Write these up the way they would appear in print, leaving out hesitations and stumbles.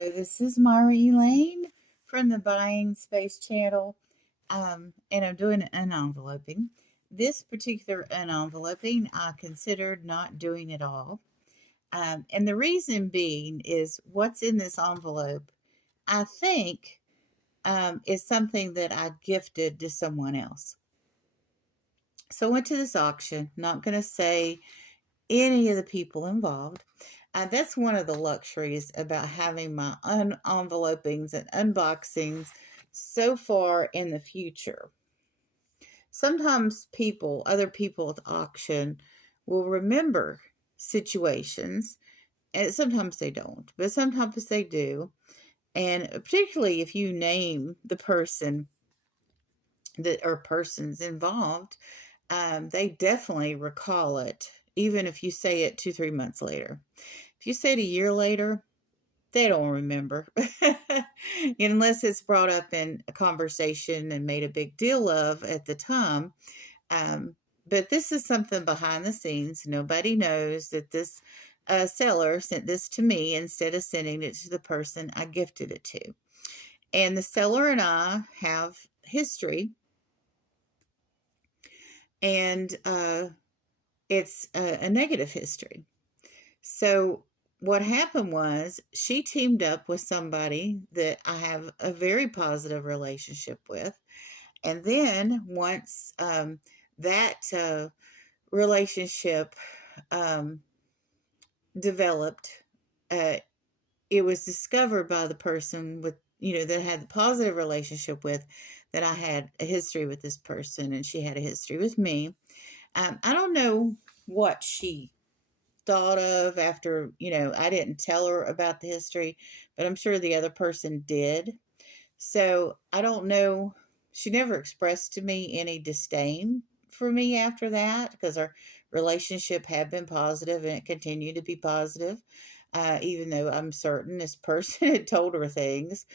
This is Mara Elaine from the Buying Space channel, and I'm doing an enveloping. This particular unenveloping, I considered not doing at all. And the reason being is what's in this envelope, I think, is something that I gifted to someone else. So I went to this auction, not going to say any of the people involved. That's one of the luxuries about having my envelopings and unboxings so far in the future. Sometimes other people at the auction, will remember situations, and sometimes they don't, but sometimes they do. And particularly if you name the person that or persons involved, they definitely recall it, even if you say it 2, 3 months later. If you say it a year later, they don't remember unless it's brought up in a conversation and made a big deal of at the time. Um, but this is something behind the scenes. Nobody knows that this seller sent this to me instead of sending it to the person I gifted it to. And the seller and I have history, and it's a negative history. So what happened was she teamed up with somebody that I have a very positive relationship with. And then once that relationship um, developed, uh, it was discovered by the person that had the positive relationship with, that I had a history with this person and she had a history with me. I don't know what she thought of after, I didn't tell her about the history, but I'm sure the other person did. So I don't know. She never expressed to me any disdain for me after that, because our relationship had been positive and it continued to be positive, even though I'm certain this person had told her things.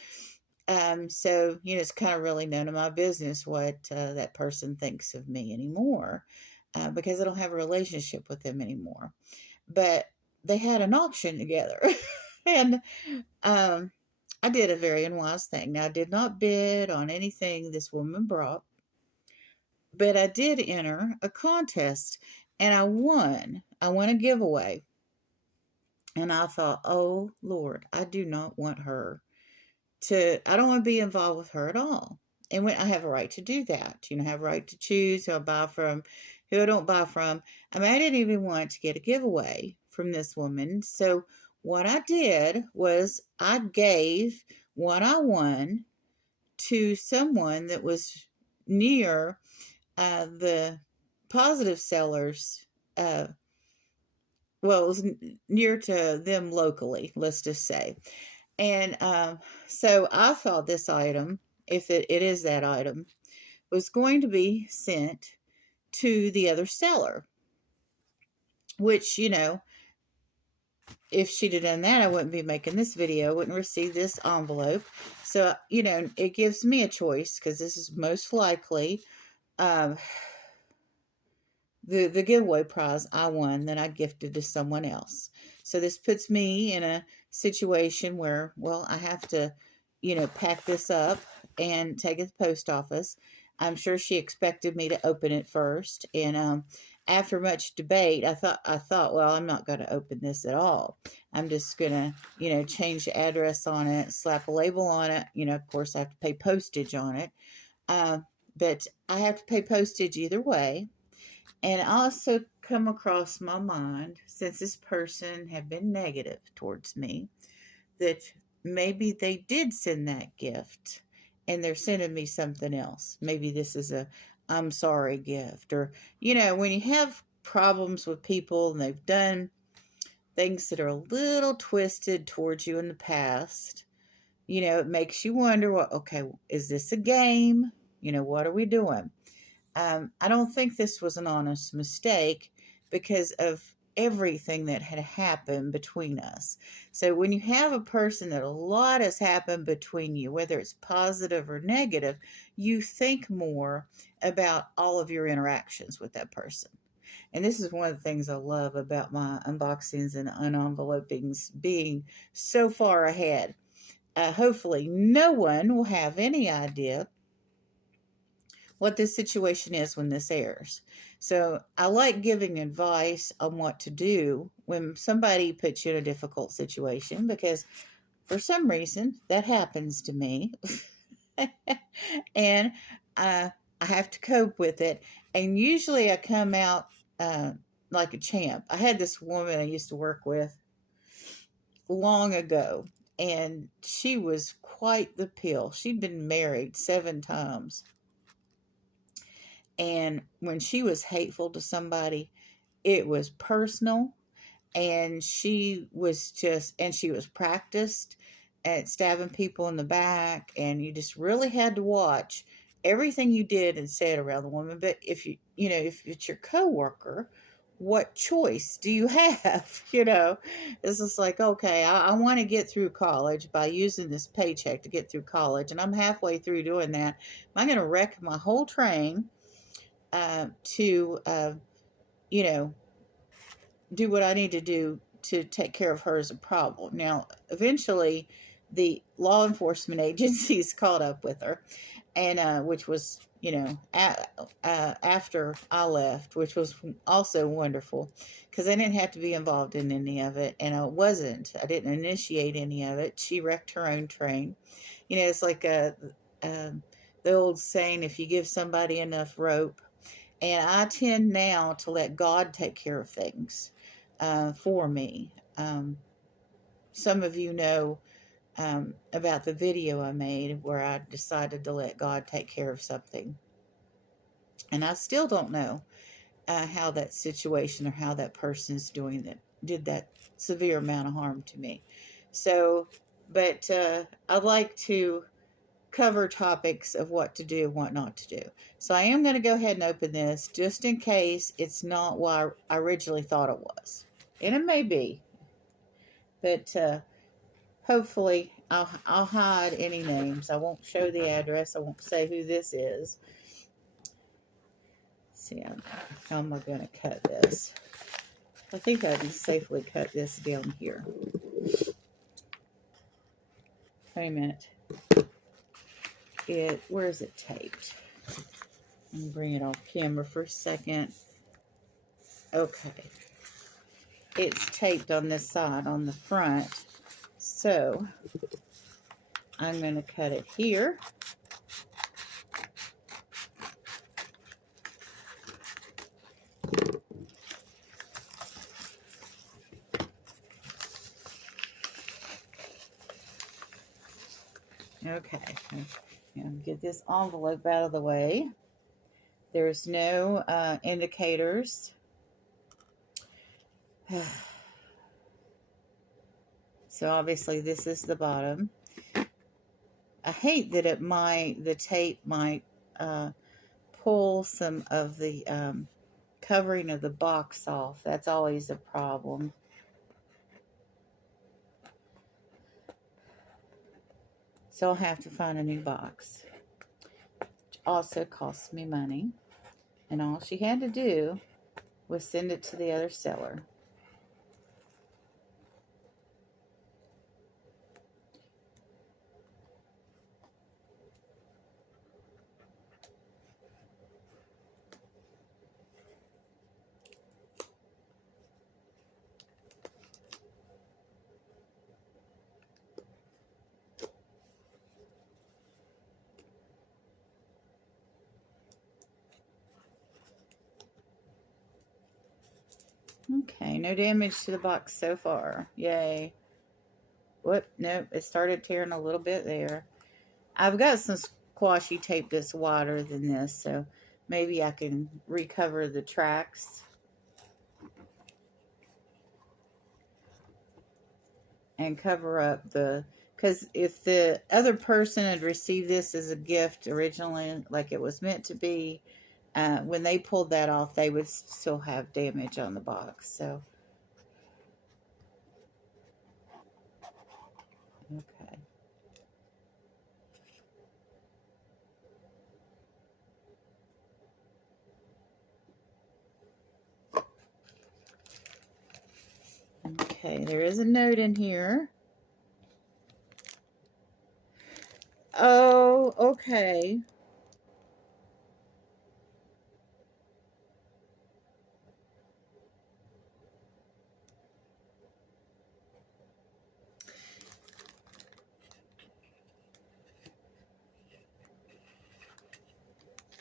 So, it's kind of really none of my business what that person thinks of me anymore, because I don't have a relationship with them anymore. But they had an auction together. And I did a very unwise thing. Now, I did not bid on anything this woman brought, but I did enter a contest and I won. I won a giveaway. And I thought, oh Lord, I do not want her I don't want to be involved with her at all. And when I have a right to do that, I have a right to choose who I buy from, who I don't buy from. I mean, I didn't even want to get a giveaway from this woman. So what I did was I gave what I won to someone that was near the positive sellers. Well, it was near to them locally, let's just say. And so I thought this item, if it is that item, was going to be sent to the other seller, which, if she'd have done that, I wouldn't be making this video, wouldn't receive this envelope. So, it gives me a choice, because this is most likely um, the giveaway prize I won that I gifted to someone else. So this puts me in a situation where, well, I have to, pack this up and take it to the post office. I'm sure she expected me to open it first, and after much debate, I thought, well, I'm not going to open this at all. I'm just gonna, change the address on it, slap a label on it. Of course, I have to pay postage on it, uh, but I have to pay postage either way. And also come across my mind, since this person had been negative towards me, that maybe they did send that gift and they're sending me something else. Maybe this is a I'm sorry gift. Or, when you have problems with people and they've done things that are a little twisted towards you in the past, it makes you wonder, okay, is this a game? What are we doing? I don't think this was an honest mistake because of everything that had happened between us. So when you have a person that a lot has happened between you, whether it's positive or negative, you think more about all of your interactions with that person. And this is one of the things I love about my unboxings and unenvelopings being so far ahead. hopefully no one will have any idea what this situation is when this airs. So I like giving advice on what to do when somebody puts you in a difficult situation, because for some reason that happens to me. And I have to cope with it. And usually I come out uh, like a champ. I had this woman I used to work with long ago, and she was quite the pill. She'd been married 7 times. And when she was hateful to somebody, it was personal. And she was practiced at stabbing people in the back. And you just really had to watch everything you did and said around the woman. But if it's your coworker, what choice do you have? It's just like, okay, I want to get through college by using this paycheck to get through college. And I'm halfway through doing that. Am I going to wreck my whole train to you know, do what I need to do to take care of her as a problem? Now, eventually, the law enforcement agencies caught up with her, and which was, after I left, which was also wonderful, because I didn't have to be involved in any of it, and I didn't initiate any of it. She wrecked her own train. It's like the old saying, if you give somebody enough rope. And I tend now to let God take care of things for me. Some of you know about the video I made where I decided to let God take care of something. And I still don't know how that situation or how that person is doing that did that severe amount of harm to me. So, but I'd like to cover topics of what to do and what not to do. So I am going to go ahead and open this just in case it's not what I originally thought it was. And it may be. But hopefully I'll hide any names. I won't show the address. I won't say who this is. Let's see, how am I going to cut this? I think I can safely cut this down here. Wait a minute. Where is it taped? Let me bring it off camera for a second. Okay. It's taped on this side, on the front. So, I'm going to cut it here. Okay. Get this envelope out of the way. There's no indicators. So obviously this is the bottom. I hate that the tape might pull some of the covering of the box off. That's always a problem. So I'll have to find a new box. Which also costs me money. And all she had to do was send it to the other seller. Okay, no damage to the box so far. Yay. Whoop, nope, it started tearing a little bit there. I've got some squashy tape that's wider than this, so maybe I can recover the tracks. And cover up because if the other person had received this as a gift originally, like it was meant to be, when they pulled that off, they would still have damage on the box. So, okay. Okay, there is a note in here. Oh, okay.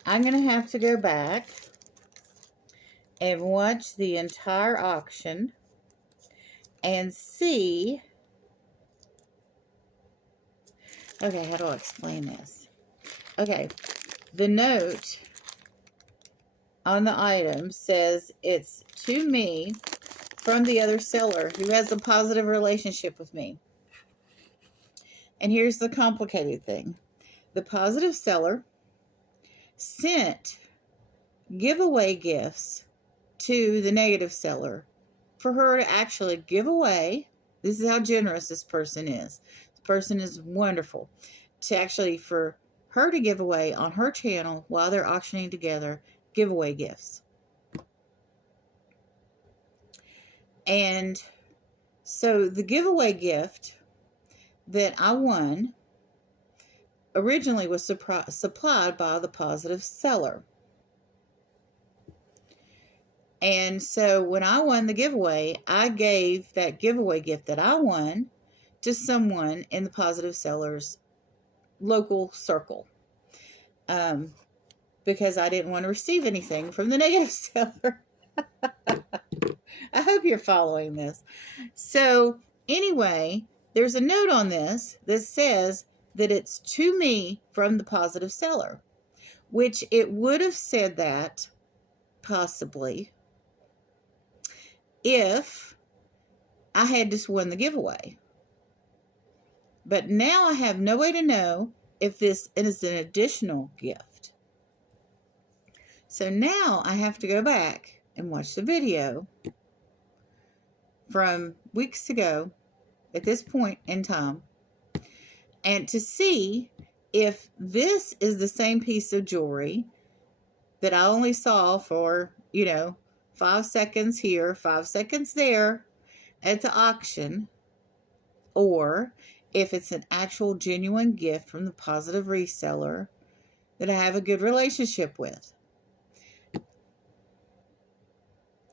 I'm going to have to go back and watch the entire auction and see. Okay, how do I explain this? Okay, the note on the item says it's to me from the other seller who has a positive relationship with me. And here's the complicated thing. The positive seller sent giveaway gifts to the negative seller for her to actually give away. This is how generous this person is. This person is wonderful. To actually, for her to give away on her channel while they're auctioning together, giveaway gifts. And so the giveaway gift that I won originally was supplied by the positive seller. And so when I won the giveaway, I gave that giveaway gift that I won to someone in the positive seller's local circle, because I didn't want to receive anything from the negative seller. I hope you're following this. So anyway, there's a note on this that says that it's to me from the positive seller, which it would have said that possibly if I had just won the giveaway. But now I have no way to know if this is an additional gift. So now I have to go back and watch the video from weeks ago at this point in time, and to see if this is the same piece of jewelry that I only saw for, 5 seconds here, 5 seconds there at the auction, or if it's an actual genuine gift from the positive reseller that I have a good relationship with.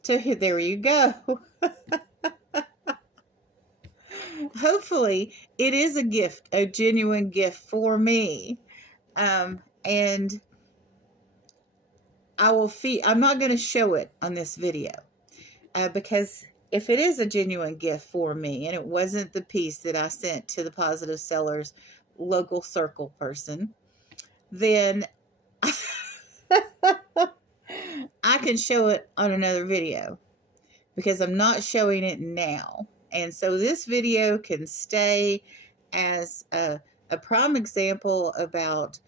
So there you go. Hopefully it is a gift, a genuine gift for me. And I'm not going to show it on this video, because if it is a genuine gift for me and it wasn't the piece that I sent to the positive seller's local circle person, then I can show it on another video, because I'm not showing it now. And so this video can stay as a prime example about,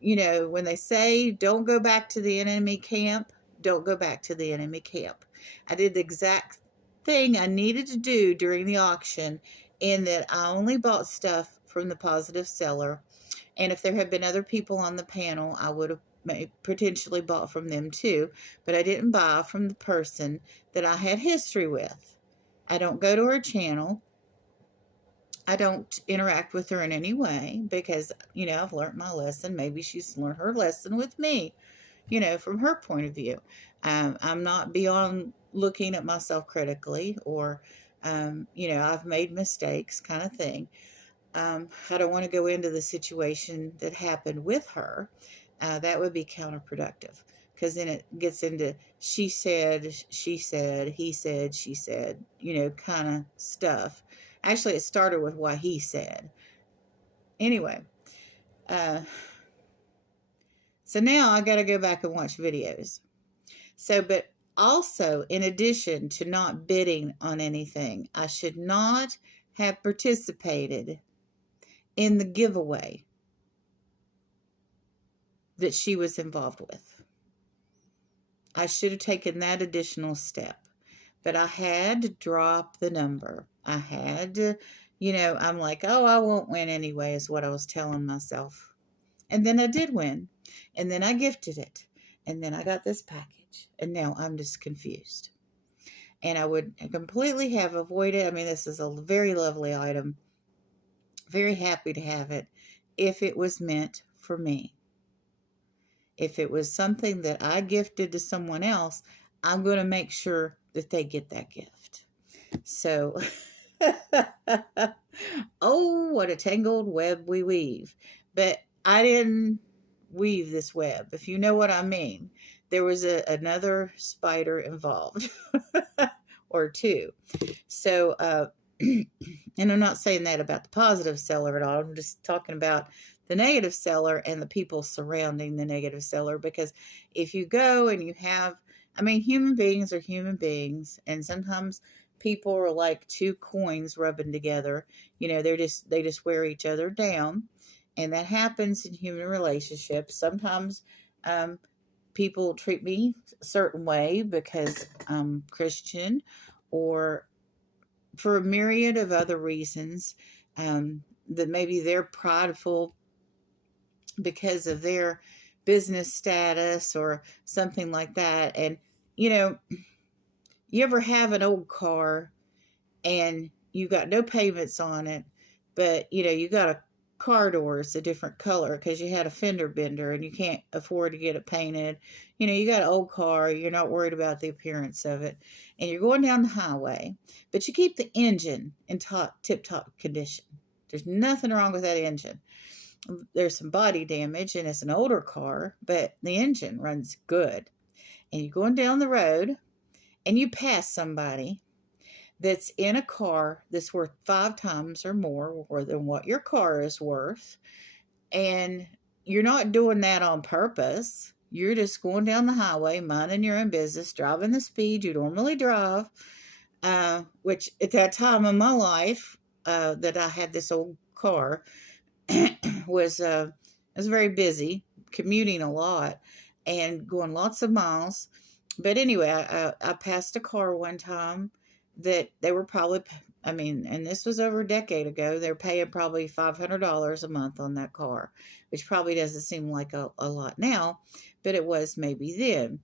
when they say don't go back to the enemy camp, don't go back to the enemy camp. I did the exact thing I needed to do during the auction, in that I only bought stuff from the positive seller. And if there had been other people on the panel, I would have potentially bought from them too. But I didn't buy from the person that I had history with. I don't go to her channel. I don't interact with her in any way, because, I've learned my lesson. Maybe she's learned her lesson with me, from her point of view. I'm not beyond looking at myself critically, or, I've made mistakes kind of thing. I don't want to go into the situation that happened with her. That would be counterproductive, because then it gets into she said, he said, she said, kind of stuff. Actually, it started with what he said. Anyway, so now I got to go back and watch videos. So, but also, in addition to not bidding on anything, I should not have participated in the giveaway that she was involved with. I should have taken that additional step. But I had to drop the number. I had to, I'm like, oh, I won't win anyway, is what I was telling myself. And then I did win. And then I gifted it. And then I got this package. And now I'm just confused. And I would completely have avoided. I mean, this is a very lovely item. Very happy to have it. if it was meant for me. If it was something that I gifted to someone else, I'm going to make sure that they get that gift. So, oh, what a tangled web we weave. But I didn't weave this web, if you know what I mean. There was another spider involved, or two. So, and I'm not saying that about the positive seller at all. I'm just talking about the negative seller and the people surrounding the negative seller. Because if you go and you have, I mean, human beings are human beings, and sometimes people are like two coins rubbing together. They just wear each other down, and that happens in human relationships. Sometimes people treat me a certain way because I'm Christian, or for a myriad of other reasons, that maybe they're prideful because of their business status or something like that. And, you ever have an old car and you got no payments on it, but, you got a car door is a different color because you had a fender bender and you can't afford to get it painted. You got an old car, you're not worried about the appearance of it, and you're going down the highway, but you keep the engine in tip-top condition. There's nothing wrong with that engine. There's some body damage and it's an older car, but the engine runs good. And you're going down the road and you pass somebody that's in a car that's worth 5 times or more than what your car is worth. And you're not doing that on purpose. You're just going down the highway, minding your own business, driving the speed you normally drive, which at that time in my life that I had this old car was very busy, commuting a lot and going lots of miles. But anyway, I passed a car one time that they were probably, and this was over a decade ago, they're paying probably $500 a month on that car, which probably doesn't seem like a lot now, but it was maybe then.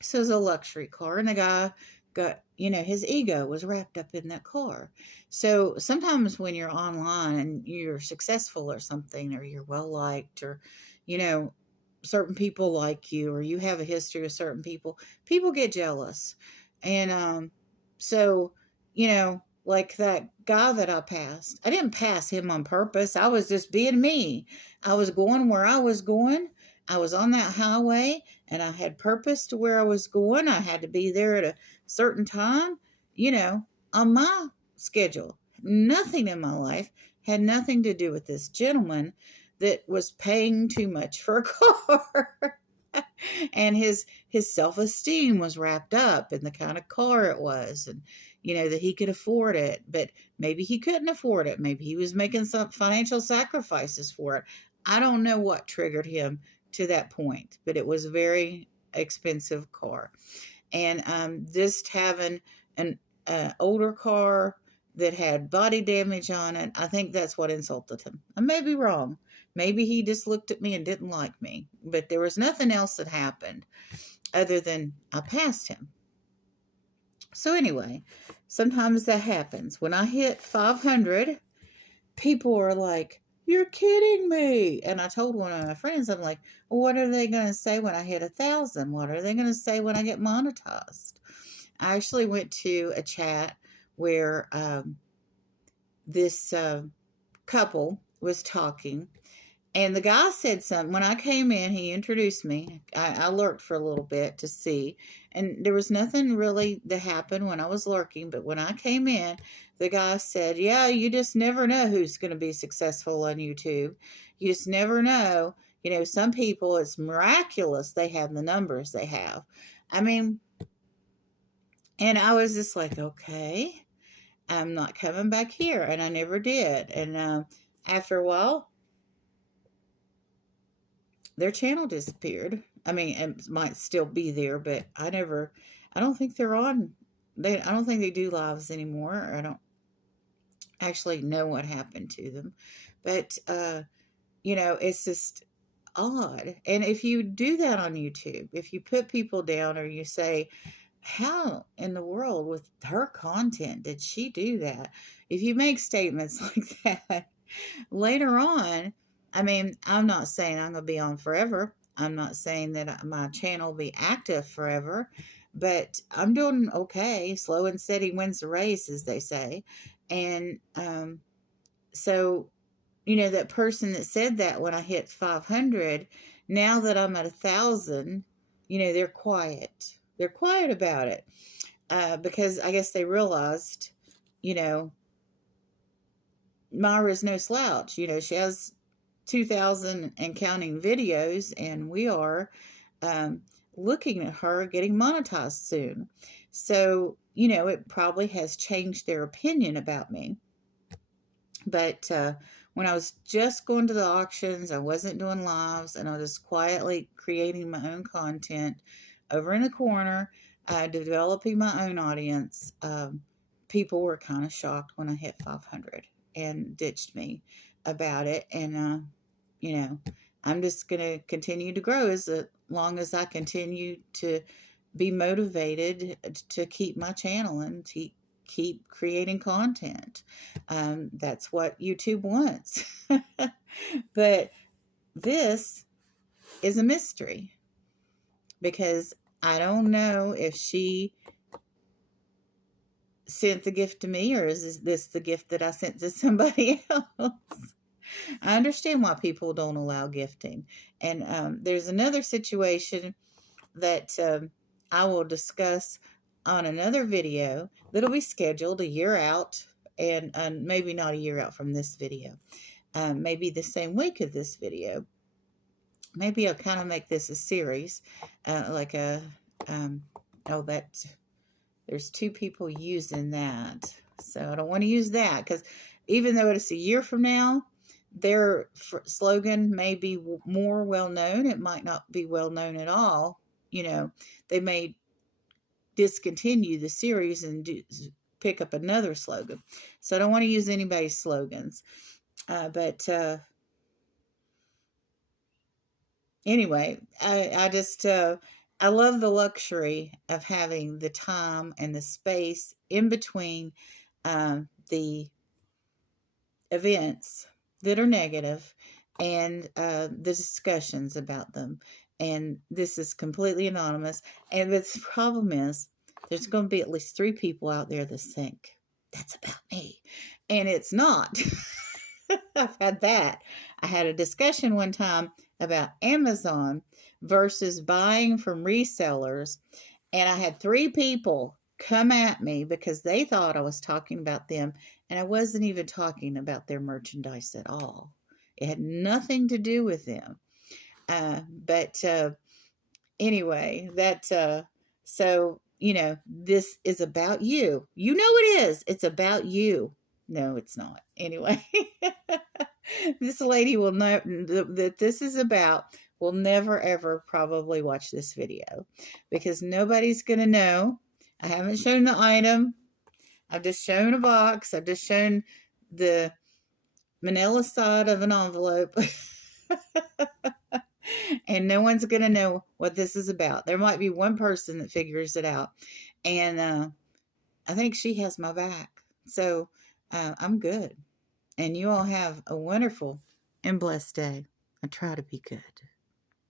So it's a luxury car, and the guy got, his ego was wrapped up in that car. So sometimes when you're online and you're successful or something, or you're well liked, or, certain people like you, or you have a history with certain people get jealous. And so, like that guy that I passed, I didn't pass him on purpose. I was just being me. I was going where I was going. I was on that highway and I had purpose to where I was going. I had to be there at a certain time, on my schedule. Nothing in my life had nothing to do with this gentleman that was paying too much for a car. And his self-esteem was wrapped up in the kind of car it was, and that he could afford it, but maybe he couldn't afford it. Maybe he was making some financial sacrifices for it. I don't know what triggered him to that point, but it was a very expensive car. And just having an older car that had body damage on it, I think that's what insulted him. I may be wrong. Maybe he just looked at me and didn't like me, but there was nothing else that happened other than I passed him. So anyway, sometimes that happens. When I hit 500, people are like, "You're kidding me." And I told one of my friends, I'm like, well, what are they going to say when I hit 1,000? What are they going to say when I get monetized? I actually went to a chat where this couple was talking, and the guy said something. When I came in, he introduced me. I lurked for a little bit to see, and there was nothing really that happened when I was lurking, but when I came in, the guy said, yeah, you just never know who's going to be successful on YouTube. You just never know. Some people, it's miraculous they have the numbers they have. And I was just like, okay, I'm not coming back here. And I never did. And after a while, their channel disappeared. It might still be there, but I don't think they're on. I don't think they do lives anymore. I don't actually know what happened to them. But, it's just odd. And if you do that on YouTube, if you put people down or you say, how in the world with her content did she do that? If you make statements like that, later on, I mean, I'm not saying I'm going to be on forever. I'm not saying that my channel will be active forever, but I'm doing okay. Slow and steady wins the race, as they say. And so, that person that said that when I hit 500, now that I'm at 1,000, they're quiet. They're quiet about it because I guess they realized, you know, Myra's no slouch. She has 2,000 and counting videos, and we are um, looking at her getting monetized soon. So, it probably has changed their opinion about me. But when I was just going to the auctions, I wasn't doing lives, and I was quietly creating my own content over in the corner, developing my own audience. People were kind of shocked when I hit 500 and ditched me about it. And, I'm just going to continue to grow as long as I continue to be motivated to keep my channel and to keep creating content. That's what YouTube wants. But this is a mystery because I don't know if she sent the gift to me or is this the gift that I sent to somebody else. I understand why people don't allow gifting. And there's another situation that I will discuss on another video that'll be scheduled a year out, and maybe not a year out from this video, maybe the same week of this video. Maybe I'll kind of make this a series, like a, that, there's 2 people using that. So I don't want to use that because even though it's a year from now, their slogan may be more well known. It might not be well known at all. They may discontinue the series and pick up another slogan. So I don't want to use anybody's slogans. But anyway, I just, I love the luxury of having the time and the space in between the events that are negative and the discussions about them. And this is completely anonymous. And the problem is, there's going to be at least 3 people out there that think that's about me. And it's not. I've had that. I had a discussion one time about Amazon versus buying from resellers. And I had 3 people come at me because they thought I was talking about them. And I wasn't even talking about their merchandise at all. It had nothing to do with them. But anyway, so, this is about you. You know it is. It's about you. No, it's not. Anyway, this lady will know that this is about will never, ever probably watch this video because nobody's going to know. I haven't shown the item. I've just shown a box. I've just shown the manila side of an envelope. And no one's going to know what this is about. There might be one person that figures it out. And I think she has my back. So I'm good. And you all have a wonderful and blessed day. I try to be good.